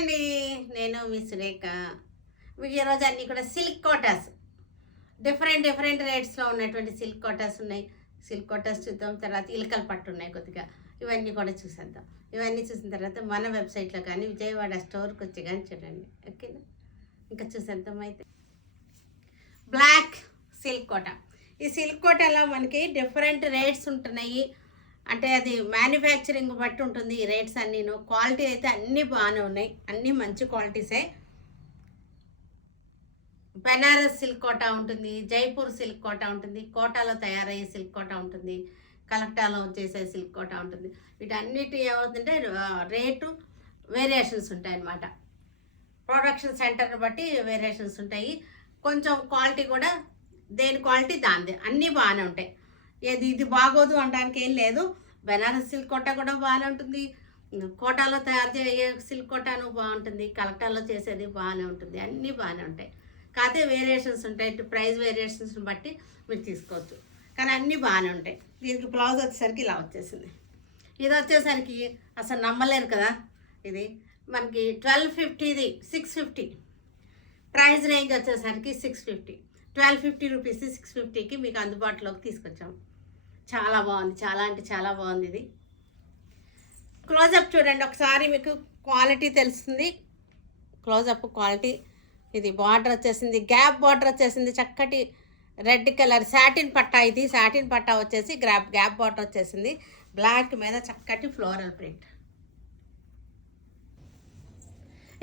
అండి, నేను మీ సురేఖ. మీకు ఈరోజు అన్నీ కూడా సిల్క్ కోటాస్, డిఫరెంట్ రేట్స్లో ఉన్నటువంటి సిల్క్ కోటాస్ ఉన్నాయి. సిల్క్ కోటాస్ చూద్దాం. తర్వాత ఇలకల పట్టు ఉన్నాయి కొద్దిగా, ఇవన్నీ కూడా చూసేద్దాం. ఇవన్నీ చూసిన తర్వాత మన వెబ్సైట్లో కానీ విజయవాడ స్టోర్కి వచ్చి కానీ చూడండి, ఓకేనా? ఇంకా చూసేద్దాం. అయితే బ్లాక్ సిల్క్ కోటా. ఈ సిల్క్ కోటాలో మనకి డిఫరెంట్ రేట్స్ ఉంటున్నాయి. అంటే అది మ్యానుఫ్యాక్చరింగ్ బట్టి ఉంటుంది ఈ రేట్స్ అన్నీను. క్వాలిటీ అయితే అన్నీ బాగానే ఉన్నాయి, అన్నీ మంచి క్వాలిటీసే. బెనారస్ సిల్క్ కోటా ఉంటుంది, జైపూర్ సిల్క్ కోటా ఉంటుంది, కోటాలో తయారయ్యే సిల్క్ కోటా ఉంటుంది, కలెక్టాలో చేసే సిల్క్ కోటా ఉంటుంది. వీటన్నిటి ఏమవుతుందంటే రేటు వేరియేషన్స్ ఉంటాయి అన్నమాట. ప్రొడక్షన్ సెంటర్ని బట్టి వేరియేషన్స్ ఉంటాయి. కొంచెం క్వాలిటీ కూడా దేని క్వాలిటీ దానిదే, అన్నీ బాగానే ఉంటాయి. ఇది బాగోదు అనడానికి ఏం లేదు. బెనారస్ సిల్క్ కోటా కూడా బాగానే ఉంటుంది, కోటాలో తయారు చేసే సిల్క్ కోటాను బాగుంటుంది, కలెక్టాలో చేసేది బాగానే ఉంటుంది, అన్నీ బాగానే ఉంటాయి. కాకపోతే వేరియేషన్స్ ఉంటాయి, ప్రైస్ వేరియేషన్స్ని బట్టి మీరు తీసుకోవచ్చు, కానీ అన్నీ బాగానే ఉంటాయి. దీనికి బ్లౌజ్ వచ్చేసరికి ఇలా వచ్చేసింది. ఇది వచ్చేసరికి అసలు నమ్మలేరు కదా, ఇది మనకి 1250, 650 ప్రైస్ రేంజ్ వచ్చేసరికి 650, 1250 రూపీస్ 650కి మీకు అందుబాటులోకి తీసుకొచ్చాము. చాలా బాగుంది, చాలా అంటే చాలా బాగుంది. ఇది క్లోజప్ చూడండి ఒకసారి, మీకు క్వాలిటీ తెలుస్తుంది. Closeup quality. ఇది బార్డర్ వచ్చేసింది, గ్యాప్ బార్డర్ వచ్చేసింది, చక్కటి రెడ్ కలర్ సాటిన్ పట్టా. ఇది సాటిన్ పట్టా వచ్చేసి గ్యాప్ బార్డర్ వచ్చేసింది, బ్లాక్ మీద చక్కటి ఫ్లోరల్ ప్రింట్.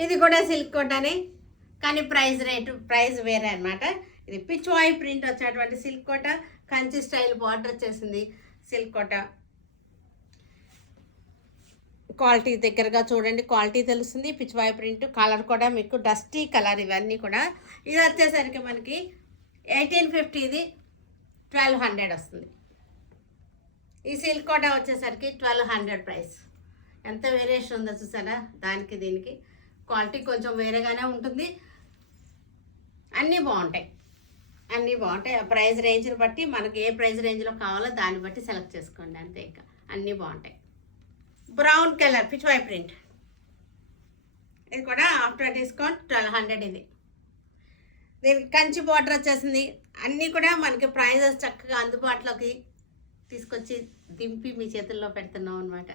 ఇది కూడా సిల్క్ కోటానే, కానీ ప్రైస్ వేరే అనమాట. ఇది పిచ్వాయి ప్రింట్ వచ్చేటువంటి silk Kota, Kanchi style border వచ్చేసింది సిల్క్ కోటా. క్వాలిటీ దగ్గరగా చూడండి, క్వాలిటీ తెలుస్తుంది. పిచ్వాయి ప్రింట్, కలర్ కూడా మీకు డస్టీ కలర్. ఇవన్నీ కూడా ఇది వచ్చేసరికి మనకి 1850, ఇది 1200 వస్తుంది. ఈ సిల్క్ కోటా వచ్చేసరికి 1200 ప్రైస్. ఎంత వేరియేషన్ ఉందో చూసారా, దానికి దీనికి క్వాలిటీ కొంచెం వేరేగానే ఉంటుంది. అన్నీ బాగుంటాయి, అన్నీ బాగుంటాయి. ఆ ప్రైస్ రేంజ్ని బట్టి మనకి ఏ ప్రైస్ రేంజ్లో కావాలో దాన్ని బట్టి సెలెక్ట్ చేసుకోండి, అంతే. ఇంకా అన్నీ బాగుంటాయి. బ్రౌన్ కలర్ పిచ్వాయి ప్రింట్, ఇది కూడా ఆఫ్టర్ డిస్కౌంట్ 1200. ఇది దీనికి కంచి బార్డర్ వచ్చేసింది. అన్నీ కూడా మనకి ప్రైజెస్ చక్కగా అందుబాటులోకి తీసుకొచ్చి దింపి మీ చేతుల్లో పెడుతున్నాం అనమాట.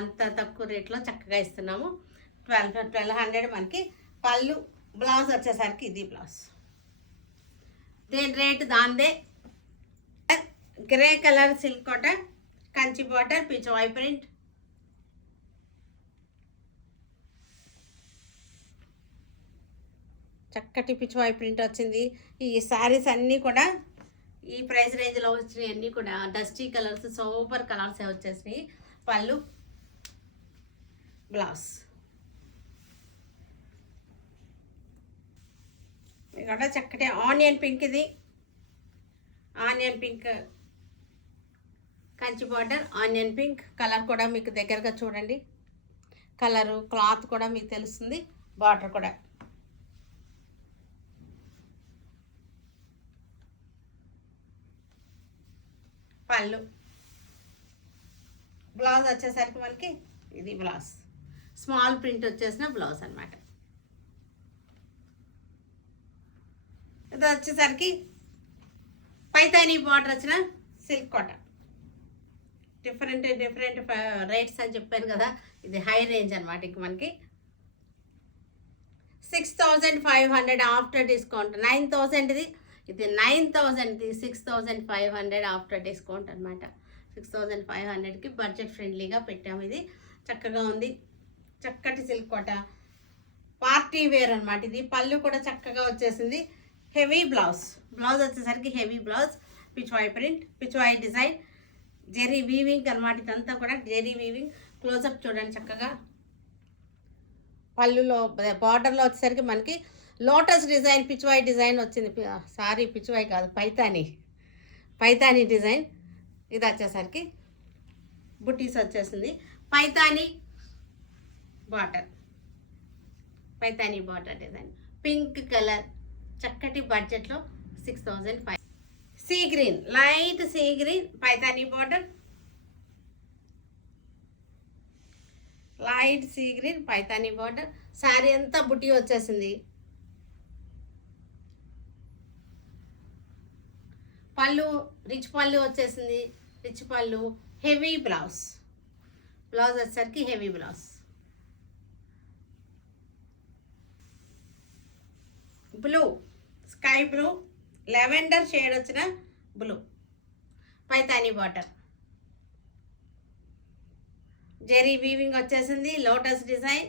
అంత తక్కువ రేట్లో చక్కగా ఇస్తున్నాము. 1200 మనకి. పళ్ళు, బ్లౌజ్ వచ్చేసరికి ఇది బ్లౌజ్, దేని రేటు దాందే. Grey colour silk Kota, Kanchi border, Pichwai print. చక్కటి పిచ్వాయి ప్రింట్ వచ్చింది. ఈ శారీస్ అన్నీ కూడా ఈ ప్రైస్ రేంజ్లో వచ్చినాయి, అన్నీ కూడా డస్టీ కలర్స్, సూపర్ కలర్స్ వచ్చేసినాయి. పళ్ళు, బ్లౌజ్. ఇక్కడ చక్కటి ఆనియన్ పింక్, ఇది onion pink Kanchi border, onion pink colour కూడా మీకు దగ్గరగా చూడండి. కలరు, క్లాత్ కూడా మీకు తెలుస్తుంది, బార్డర్ కూడా. పళ్ళు, బ్లౌజ్ వచ్చేసరికి మనకి ఇది బ్లౌజ్, స్మాల్ ప్రింట్ వచ్చేసిన బ్లౌజ్ అనమాట. ఇది వచ్చేసరికి పైతానీ బార్డర్ వచ్చిన సిల్క్ కోటా. డిఫరెంట్ రేట్స్ అని చెప్పాను కదా, ఇది హై రేంజ్ అనమాట. ఇంక మనకి 6500 ఆఫ్టర్ డిస్కౌంట్. 9000 ఇది, ఇది 9000, ఇది 6500 ఆఫ్టర్ డిస్కౌంట్ అనమాట. 6500కి బడ్జెట్ ఫ్రెండ్లీగా పెట్టాము. ఇది చక్కగా ఉంది, చక్కటి సిల్క్ కోటా, పార్టీ వేర్ అనమాట. ఇది పళ్ళు కూడా చక్కగా వచ్చేసింది. హెవీ బ్లౌజ్ వచ్చేసరికి heavy blouse, Pichwai print, Pichwai design, zari weaving అనమాట. ఇదంతా కూడా జెరీ వీవింగ్. క్లోజప్ చూడండి చక్కగా. పళ్ళులో బార్డర్లో వచ్చేసరికి మనకి లోటస్ డిజైన్, పిచ్వాయి డిజైన్ వచ్చింది. సారీ, పిచ్వాయి కాదు, పైతానీ డిజైన్. ఇది వచ్చేసరికి బుటీస్ వచ్చేసింది. Paithani border design, pink colour, చక్కటి బడ్జెట్లో 6500. Sea green, light sea green, Paithani border, light sea green Paithani border. Sari అంతా బుట్టి వచ్చేసింది. పళ్ళు రిచ్ పళ్ళు వచ్చేసింది. Rich pallu, heavy blouse. Blouse వచ్చేసరికి heavy blouse. Blue, sky blue, lavender shade వచ్చిన blue, Paithani border. Zari weaving వచ్చేసింది. Lotus design.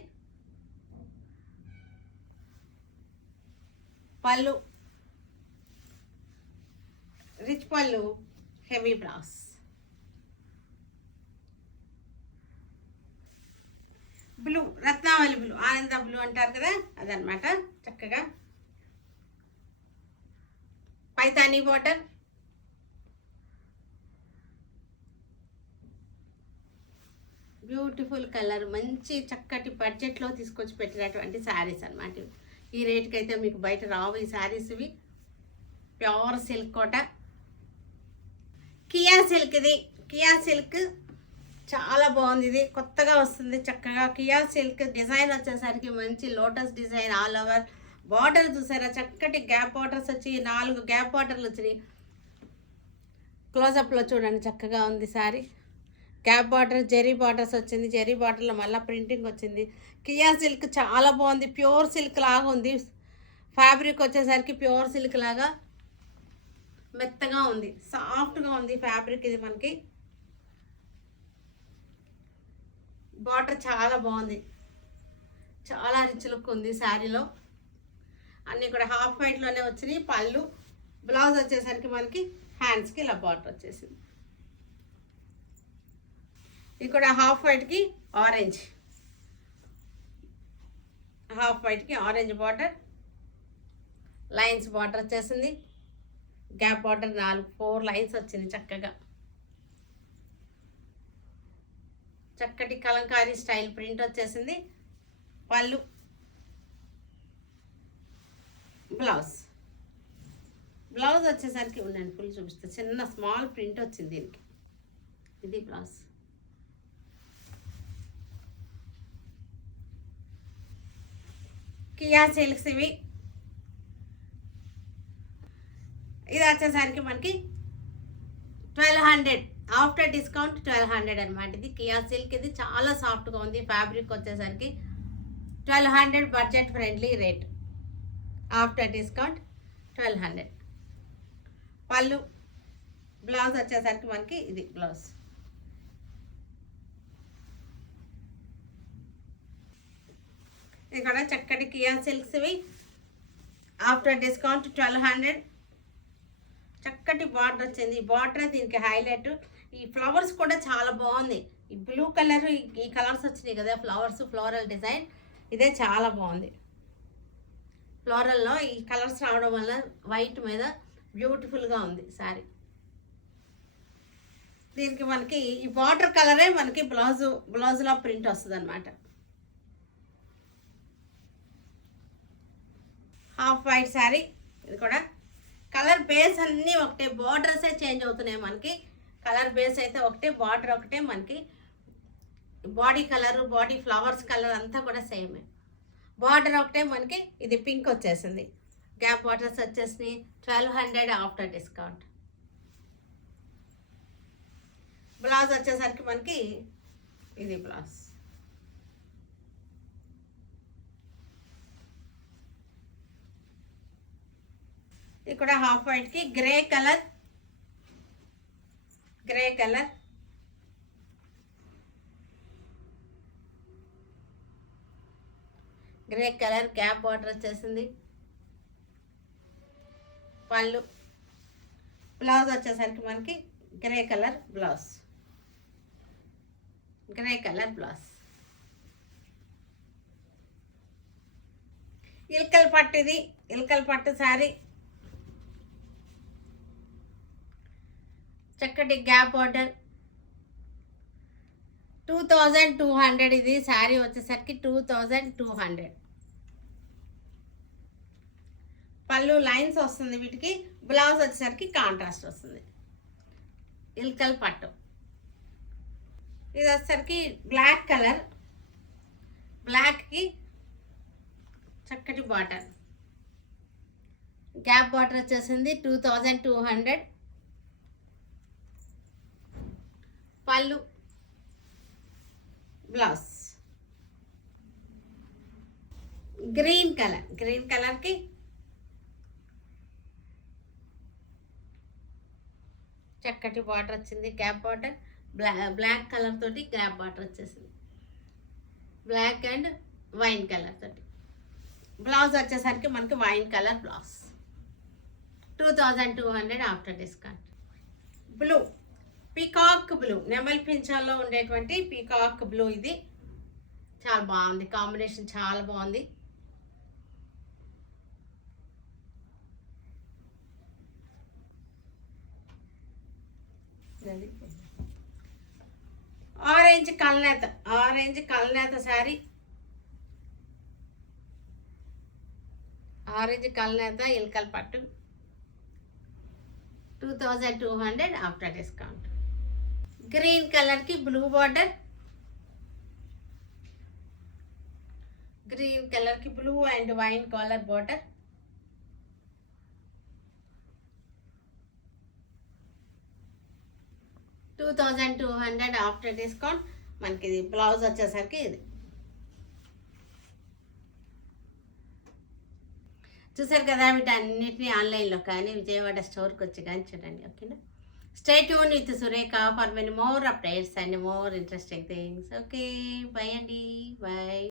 Pallu rich pallu, heavy blouse. Blue, రత్నావళి blue, ఆనంద blue అంటారు కదా అదనమాట. చక్కగా పైతానీ బార్డర్. బ్యూటిఫుల్ కలర్, మంచి చక్కటి బడ్జెట్లో తీసుకొచ్చి పెట్టినటువంటి శారీస్ అనమాట. ఈ రేట్కి అయితే మీకు బయట రావు ఈ శారీస్. ఇవి ప్యూర్ సిల్క్ కోట, కియా సిల్క్. ఇది కియా సిల్క్ చాలా బాగుంది. ఇది కొత్తగా వస్తుంది చక్కగా. కియా సిల్క్ డిజైన్ వచ్చేసరికి మంచి lotus design all over. Border చూసారా, చక్కటి గ్యాప్ బార్డర్స్ వచ్చి 4 గ్యాప్ బార్డర్లు వచ్చినాయి. క్లోజప్లో చూడండి చక్కగా ఉంది sari. Gap border, zari borders వచ్చింది. జెరీ బార్డర్లో మళ్ళీ ప్రింటింగ్ వచ్చింది. కియా సిల్క్ చాలా బాగుంది. ప్యూర్ సిల్క్ లాగా ఉంది. ఫ్యాబ్రిక్ వచ్చేసరికి ప్యూర్ సిల్క్ లాగా మెత్తగా ఉంది, సాఫ్ట్గా ఉంది ఫ్యాబ్రిక్. ఇది మనకి బార్డర్ చాలా బాగుంది. చాలా రిచ్ లుక్ ఉంది శారీలో. అన్నీ కూడా హాఫ్ వైట్లోనే వచ్చినాయి. పళ్ళు, బ్లౌజ్ వచ్చేసరికి మనకి హ్యాండ్స్కి ఇలా బార్డర్ వచ్చేసింది. ఇది కూడా హాఫ్ వైట్కి ఆరెంజ్, హాఫ్ వైట్కి ఆరెంజ్ బార్డర్. లైన్స్ బార్డర్ వచ్చేసింది. గ్యాప్ బార్డర్ 4 లైన్స్ వచ్చింది చక్కగా. చక్కటి కలంకారీ స్టైల్ ప్రింట్ వచ్చేసింది. పళ్ళు, బ్లౌజ్. బ్లౌజ్ వచ్చేసరికి ఉండండి ఫుల్ చూపిస్తే, చిన్న స్మాల్ ప్రింట్ వచ్చింది దీనికి. ఇది బ్లౌజ్. కియా సిల్క్స్ ఇవి. ఇది వచ్చేసరికి మనకి 1200 ఆఫ్టర్ డిస్కౌంట్ 1200 అనమాట. ఇది కియా సిల్క్. ఇది చాలా సాఫ్ట్గా ఉంది. ఫ్యాబ్రిక్ వచ్చేసరికి 1200 budget friendly rate. After discount 1200. పళ్ళు, బ్లౌజ్ వచ్చేసరికి మనకి ఇది బ్లౌజ్. ఇక్కడ చక్కటి కియా సిల్క్స్ ఇవి. After discount 1200. చక్కటి బార్డర్ వచ్చింది. బార్డర్ దీనికి హైలైట్. ఈ ఫ్లవర్స్ కూడా చాలా బాగుంది. ఈ బ్లూ కలర్, ఈ కలర్స్ వచ్చినాయి కదా ఫ్లవర్స్, ఫ్లోరల్ డిజైన్. ఇదే చాలా బాగుంది. ఫ్లోరల్లో ఈ కలర్స్ రావడం వల్ల వైట్ మీద బ్యూటిఫుల్గా ఉంది శారీ. దీనికి మనకి ఈ బార్డర్ కలరే మనకి బ్లౌజ్లో ప్రింట్ వస్తుంది అనమాట. Half white sari. ఇది కూడా కలర్ బేస్ అన్నీ ఒకటే, బార్డర్సే చేంజ్ అవుతున్నాయి మనకి. కలర్ బేస్ అయితే ఒకటే, బార్డర్ ఒకటే. మనకి body colour, body flowers colour అంతా కూడా సేమే. బార్డర్ ఒకటే మనకి. ఇది పింక్ వచ్చేసింది. గ్యాప్ బార్డర్స్ వచ్చేసినాయి. 1200 ఆఫ్టర్ డిస్కౌంట్. బ్లౌజ్ వచ్చేసరికి మనకి ఇది బ్లౌజ్. ఇక్కడ హాఫ్ వైట్కి grey colour, grey colour. Grey colour gap border వచ్చేసింది. పళ్ళు, బ్లౌజ్ వచ్చేసరికి మనకి grey colour blouse. Grey colour blouse. Ilkal పట్టు. ఇది ఇల్కల్ పట్టు శారీ. చక్కటి గ్యాప్ బార్డర్. 2200. ఇది శారీ వచ్చేసరికి 2200. పళ్ళు లైన్స్ వస్తుంది వీటికి. బ్లౌజ్ వచ్చేసరికి కాంట్రాస్ట్ వస్తుంది. ఇల్కల్ పట్టు. ఇది వచ్చేసరికి బ్లాక్ కలర్. బ్లాక్కి చక్కటి బార్డర్, గ్యాప్ బార్డర్ వచ్చేసింది 2200. పళ్ళు, బ్లౌజ్ గ్రీన్ కలర్కి చక్కటి బార్డర్ వచ్చింది, గ్యాప్ బార్డర్. బ్లాక్ కలర్ తోటి గ్యాప్ బార్డర్ వచ్చేసింది, బ్లాక్ అండ్ వైన్ కలర్ తోటి. బ్లౌజ్ వచ్చేసరికి మనకి wine colour blouse, 2200 after discount. Blue, peacock blue, నెమలి పింఛాల్లో ఉండేటువంటి పీకాక్ బ్లూ. ఇది చాలా బాగుంది, కాంబినేషన్ చాలా బాగుంది. ఆరెంజ్ కల్నేత శారీ, ఆరెంజ్ కల్నేత ఇల్కల్ పట్టు, 2200 ఆఫ్టర్ డిస్కౌంట్. గ్రీన్ కలర్కి బ్లూ బార్డర్, గ్రీన్ కలర్కి blue and wine colour border, 2200 after discount. మనకి ఇది బ్లౌజ్ వచ్చేసరికి ఇది చూసారు కదా. వీటన్నిటిని ఆన్లైన్లో కానీ విజయవాడ స్టోర్కి వచ్చి కానీ చూడండి. ఓకేనా? Stay tune with Surekha for many more updates and more interesting things. Okay, by అండి, బై.